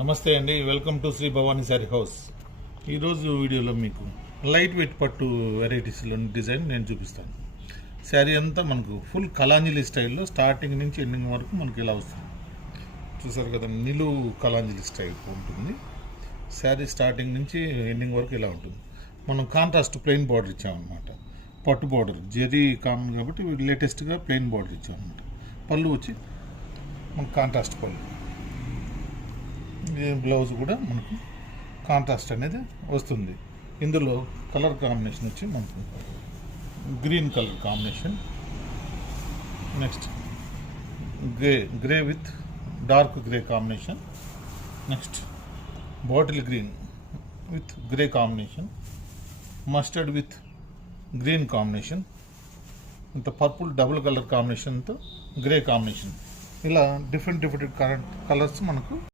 నమస్తే అండి, welcome to Shri Bhavani sari house. ఈరోజు వీడియోలో మీకు లైట్ వెయిట్ పట్టు వెరైటీస్లోని డిజైన్ నేను చూపిస్తాను. శారీ అంతా మనకు ఫుల్ కలాంజలి స్టైల్లో స్టార్టింగ్ నుంచి ఎండింగ్ వరకు మనకి ఇలా వస్తుంది. చూసారు కదా, నిలువు కలాంజలి స్టైల్ ఉంటుంది. శారీ స్టార్టింగ్ నుంచి ఎండింగ్ వరకు ఇలా ఉంటుంది. మనం కాంట్రాస్ట్ ప్లెయిన్ బార్డర్ ఇచ్చామన్నమాట. పట్టు బార్డర్ జెరీ కామన్ కాబట్టి లేటెస్ట్గా ప్లెయిన్ బార్డర్ ఇచ్చామన్నమాట. పళ్ళు వచ్చి మనకు కాంట్రాస్ట్ పళ్ళు. బ్లౌజ్ కూడా మనకు కాంట్రాస్ట్ అనేది వస్తుంది. ఇందులో కలర్ కాంబినేషన్ వచ్చి మనకు green colour combination, next grey with dark grey combination, next bottle green with grey combination, mustard with green combination, ఇంత పర్పుల్ డబుల్ కలర్ కాంబినేషన్తో గ్రే కాంబినేషన్. ఇలా డిఫరెంట్ కలర్స్ మనకు